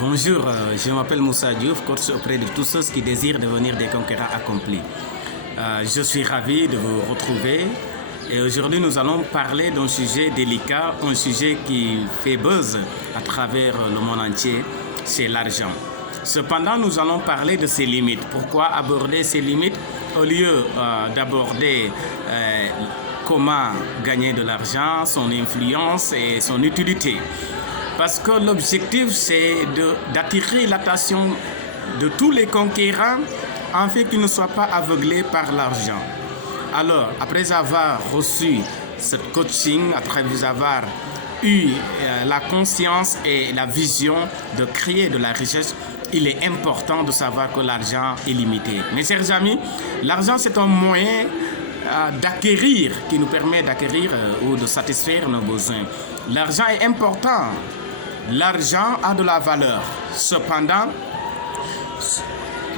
Bonjour, je m'appelle Moussa Diouf, coach auprès de tous ceux qui désirent devenir des conquérants accomplis. Je suis ravi de vous retrouver et aujourd'hui nous allons parler d'un sujet délicat, un sujet qui fait buzz à travers le monde entier, c'est l'argent. Cependant, nous allons parler de ses limites. Pourquoi aborder ses limites au lieu d'aborder comment gagner de l'argent, son influence et son utilité? Parce que l'objectif, c'est d'attirer l'attention de tous les conquérants afin qu'ils ne soient pas aveuglés par l'argent. Alors, après avoir reçu ce coaching, après avoir eu la conscience et la vision de créer de la richesse, il est important de savoir que l'argent est limité. Mes chers amis, l'argent, c'est un moyen d'acquérir, qui nous permet d'acquérir ou de satisfaire nos besoins. L'argent est important. L'argent a de la valeur. Cependant,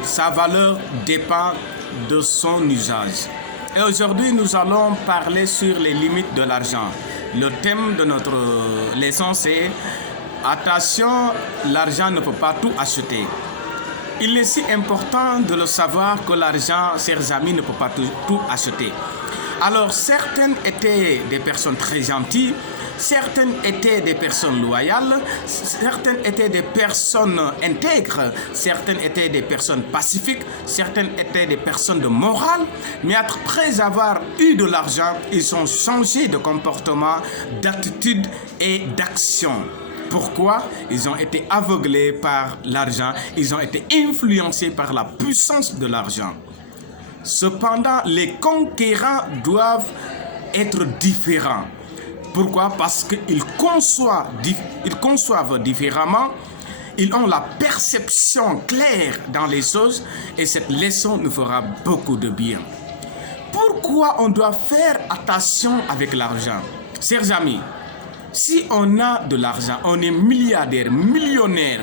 sa valeur dépend de son usage. Et aujourd'hui, nous allons parler sur les limites de l'argent. Le thème de notre leçon, c'est « Attention, l'argent ne peut pas tout acheter ». Il est si important de le savoir que l'argent, chers amis, ne peut pas tout acheter. Alors, certaines étaient des personnes très gentilles, certaines étaient des personnes loyales, certaines étaient des personnes intègres, certaines étaient des personnes pacifiques, certaines étaient des personnes de morale, mais après avoir eu de l'argent, ils ont changé de comportement, d'attitude et d'action. Pourquoi? Ils ont été aveuglés par l'argent, ils ont été influencés par la puissance de l'argent. Cependant, les conquérants doivent être différents. Pourquoi? Parce qu'ils conçoivent différemment, ils ont la perception claire dans les choses et cette leçon nous fera beaucoup de bien. Pourquoi on doit faire attention avec l'argent? Chers amis, si on a de l'argent, on est milliardaire, millionnaire,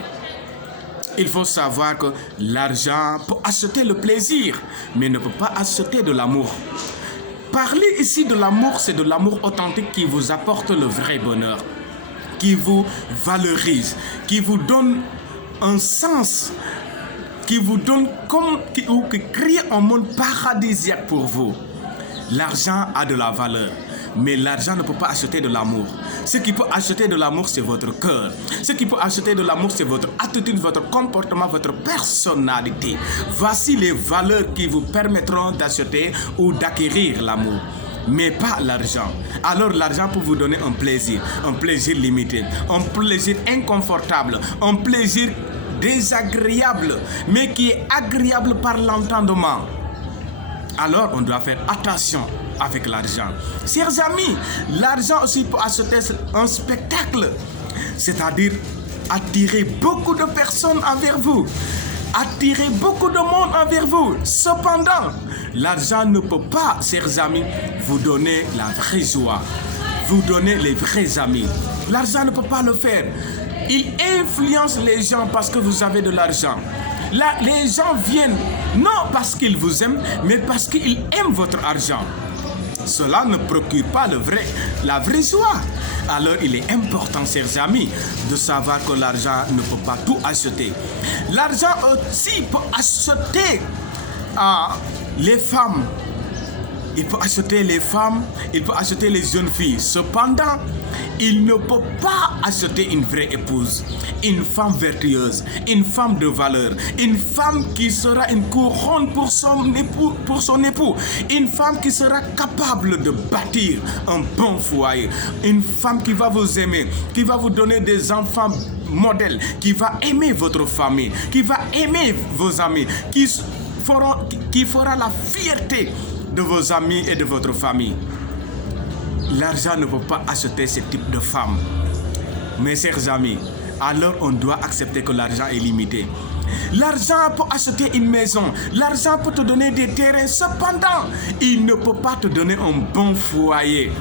il faut savoir que l'argent peut acheter le plaisir, mais ne peut pas acheter de l'amour. Parler ici de l'amour, c'est de l'amour authentique qui vous apporte le vrai bonheur, qui vous valorise, qui vous donne un sens, qui vous donne qui crée un monde paradisiaque pour vous. L'argent a de la valeur, mais l'argent ne peut pas acheter de l'amour. Ce qui peut acheter de l'amour, c'est votre cœur. Ce qui peut acheter de l'amour, c'est votre attitude, votre comportement, votre personnalité. Voici les valeurs qui vous permettront d'acheter ou d'acquérir l'amour, mais pas l'argent. Alors l'argent peut vous donner un plaisir limité, un plaisir inconfortable, un plaisir désagréable, mais qui est agréable par l'entendement. Alors on doit faire attention avec l'argent. Chers amis, l'argent aussi peut acheter un spectacle, c'est-à-dire attirer beaucoup de personnes envers vous, attirer beaucoup de monde envers vous. Cependant, l'argent ne peut pas, chers amis, vous donner la vraie joie, vous donner les vrais amis. L'argent ne peut pas le faire. Il influence les gens parce que vous avez de l'argent. Là, les gens viennent non parce qu'ils vous aiment, mais parce qu'ils aiment votre argent. Cela ne procure pas la vraie joie. Alors il est important, chers amis, de savoir que l'argent ne peut pas tout acheter. L'argent aussi peut acheter les femmes. Il peut acheter les femmes, il peut acheter les jeunes filles. Cependant, il ne peut pas acheter une vraie épouse, une femme vertueuse, une femme de valeur, une femme qui sera une couronne pour son époux, une femme qui sera capable de bâtir un bon foyer, une femme qui va vous aimer, qui va vous donner des enfants modèles, qui va aimer votre famille, qui va aimer vos amis, qui fera la fierté de vos amis et de votre famille. L'argent ne peut pas acheter ce type de femme. Mes chers amis, alors on doit accepter que l'argent est limité. L'argent peut acheter une maison, l'argent peut te donner des terrains, cependant, il ne peut pas te donner un bon foyer.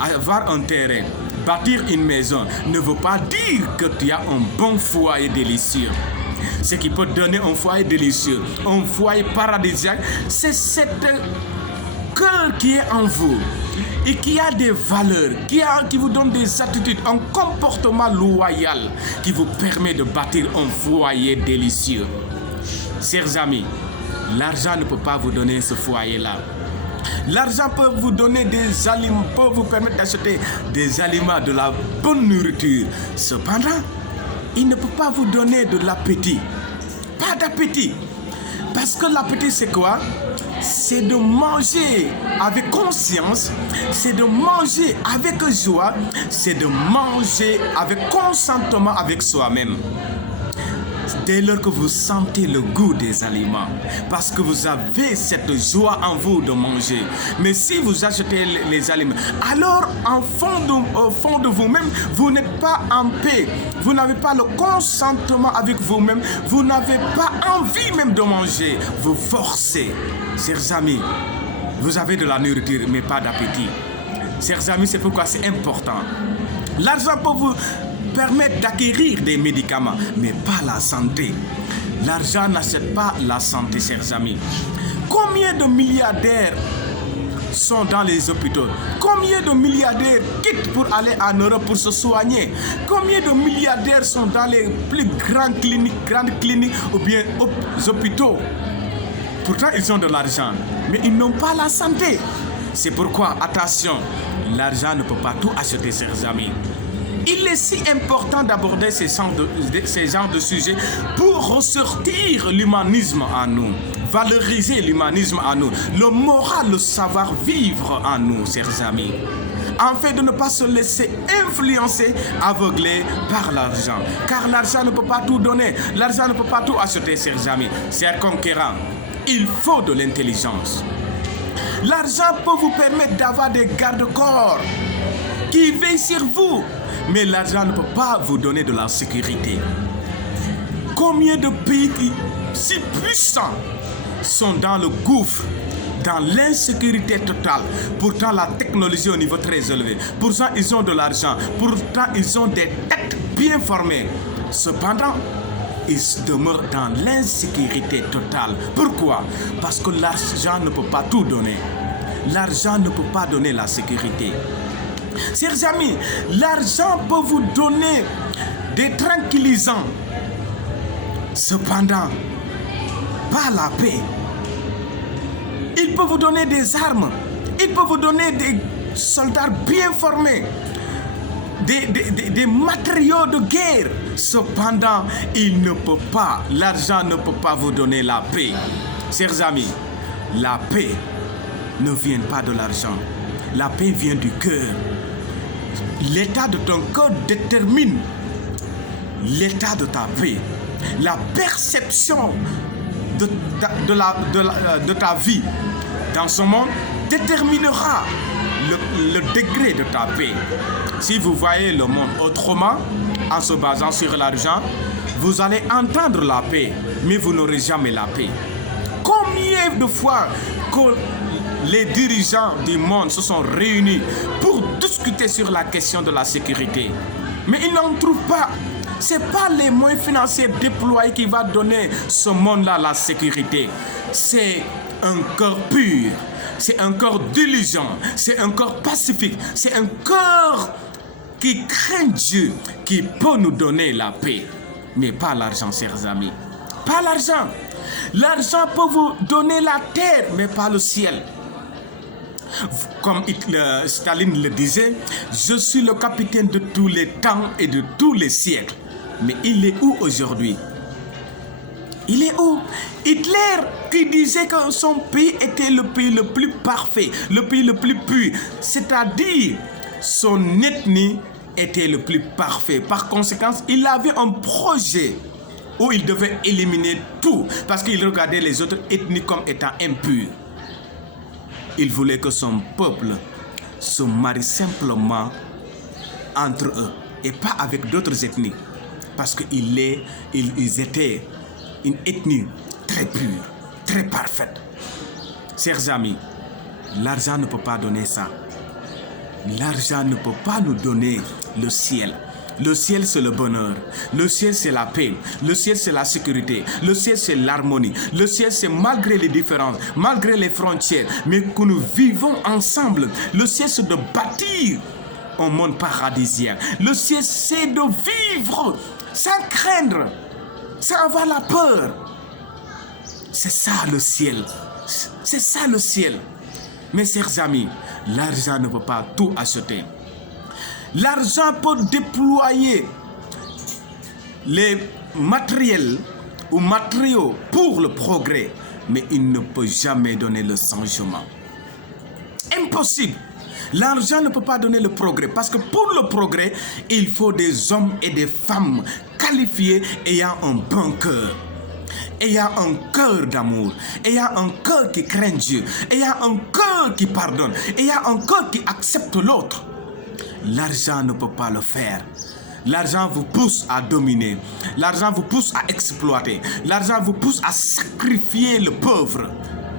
Avoir un terrain, bâtir une maison ne veut pas dire que tu as un bon foyer délicieux. Ce qui peut donner un foyer délicieux, un foyer paradisiaque, c'est cette cœur qui est en vous, et qui a des valeurs, qui vous donne des attitudes, un comportement loyal qui vous permet de bâtir un foyer délicieux. Chers amis, l'argent ne peut pas vous donner ce foyer-là. L'argent peut vous donner des aliments, peut vous permettre d'acheter des aliments, de la bonne nourriture. Cependant, il ne peut pas vous donner de l'appétit. Pas d'appétit. Parce que l'appétit, c'est quoi? C'est de manger avec conscience, c'est de manger avec joie, c'est de manger avec consentement avec soi-même. Dès lors que vous sentez le goût des aliments, parce que vous avez cette joie en vous de manger. Mais si vous achetez les aliments, alors au fond de vous-même, vous n'êtes pas en paix. Vous n'avez pas le consentement avec vous-même. Vous n'avez pas envie même de manger. Vous forcez. Chers amis, vous avez de la nourriture, mais pas d'appétit. Chers amis, c'est pourquoi c'est important. L'argent peut vous permettre d'acquérir des médicaments, mais pas la santé. L'argent n'achète pas la santé, chers amis. Combien de milliardaires sont dans les hôpitaux? Combien de milliardaires quittent pour aller en Europe pour se soigner? Combien de milliardaires sont dans les plus grandes cliniques ou bien hôpitaux? Pourtant, ils ont de l'argent, mais ils n'ont pas la santé. C'est pourquoi, attention, l'argent ne peut pas tout acheter, chers amis. Il est si important d'aborder ces genres de sujets pour ressortir l'humanisme en nous, valoriser l'humanisme en nous, le moral, le savoir-vivre en nous, chers amis, afin de ne pas se laisser influencer, aveugler par l'argent. Car l'argent ne peut pas tout donner, l'argent ne peut pas tout acheter, chers amis. Chers conquérants, il faut de l'intelligence. L'argent peut vous permettre d'avoir des garde-corps qui veillent sur vous. Mais l'argent ne peut pas vous donner de la sécurité. Combien de pays si puissants sont dans le gouffre, dans l'insécurité totale? Pourtant, la technologie au niveau très élevé. Pourtant, ils ont de l'argent. Pourtant, ils ont des têtes bien formées. Cependant, ils demeurent dans l'insécurité totale. Pourquoi? Parce que l'argent ne peut pas tout donner. L'argent ne peut pas donner la sécurité. Chers amis, l'argent peut vous donner des tranquillisants. Cependant, pas la paix. Il peut vous donner des armes. Il peut vous donner des soldats bien formés. Des matériaux de guerre. Cependant, l'argent ne peut pas vous donner la paix. Chers amis, la paix ne vient pas de l'argent. La paix vient du cœur. L'état de ton cœur détermine l'état de ta paix. La perception de ta vie dans ce monde déterminera le degré de ta paix. Si vous voyez le monde autrement, en se basant sur l'argent, vous allez entendre la paix, mais vous n'aurez jamais la paix. Combien de fois que les dirigeants du monde se sont réunis pour discuter sur la question de la sécurité, mais ils n'en trouvent pas. Ce n'est pas les moyens financiers déployés qui vont donner ce monde-là la sécurité. C'est un cœur pur, c'est un cœur diligent, c'est un cœur pacifique, c'est un cœur qui craint Dieu qui peut nous donner la paix. Mais pas l'argent, chers amis. Pas l'argent. L'argent peut vous donner la terre, mais pas le ciel. Comme Staline le disait, je suis le capitaine de tous les temps et de tous les siècles. Mais il est où aujourd'hui? Il est où? Hitler qui disait que son pays était le pays le plus parfait, le pays le plus pur. C'est-à-dire, son ethnie était le plus parfait. Par conséquent, il avait un projet où il devait éliminer tout parce qu'il regardait les autres ethnies comme étant impures. Il voulait que son peuple se marie simplement entre eux et pas avec d'autres ethnies. Parce qu'ils étaient une ethnie très pure, très parfaite. Chers amis, l'argent ne peut pas donner ça. L'argent ne peut pas nous donner le ciel. Le ciel, c'est le bonheur. Le ciel, c'est la paix. Le ciel, c'est la sécurité. Le ciel, c'est l'harmonie. Le ciel, c'est malgré les différences, malgré les frontières, mais que nous vivons ensemble. Le ciel, c'est de bâtir un monde paradisiaque. Le ciel, c'est de vivre sans craindre, sans avoir la peur. C'est ça le ciel. C'est ça le ciel. Mes chers amis, l'argent ne peut pas tout acheter. L'argent peut déployer les matériels ou matériaux pour le progrès, mais il ne peut jamais donner le changement. Impossible. L'argent ne peut pas donner le progrès parce que pour le progrès, il faut des hommes et des femmes qualifiés ayant un bon cœur, ayant un cœur d'amour, ayant un cœur qui craint Dieu, ayant un cœur qui pardonne, ayant un cœur qui accepte l'autre. L'argent ne peut pas le faire. L'argent vous pousse à dominer. L'argent vous pousse à exploiter. L'argent vous pousse à sacrifier le pauvre.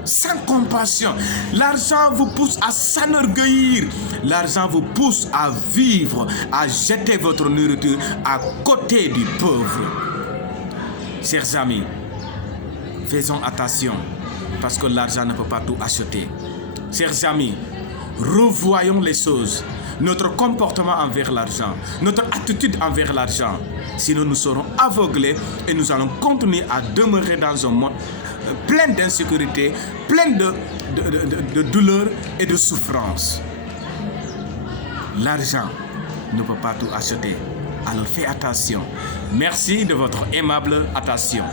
Sans compassion. L'argent vous pousse à s'enorgueillir. L'argent vous pousse à vivre, à jeter votre nourriture à côté du pauvre. Chers amis, faisons attention parce que l'argent ne peut pas tout acheter. Chers amis, revoyons les choses. Notre comportement envers l'argent, notre attitude envers l'argent. Sinon, nous serons aveuglés et nous allons continuer à demeurer dans un monde plein d'insécurité, plein de douleur et de souffrance. L'argent ne peut pas tout acheter. Alors faites attention. Merci de votre aimable attention.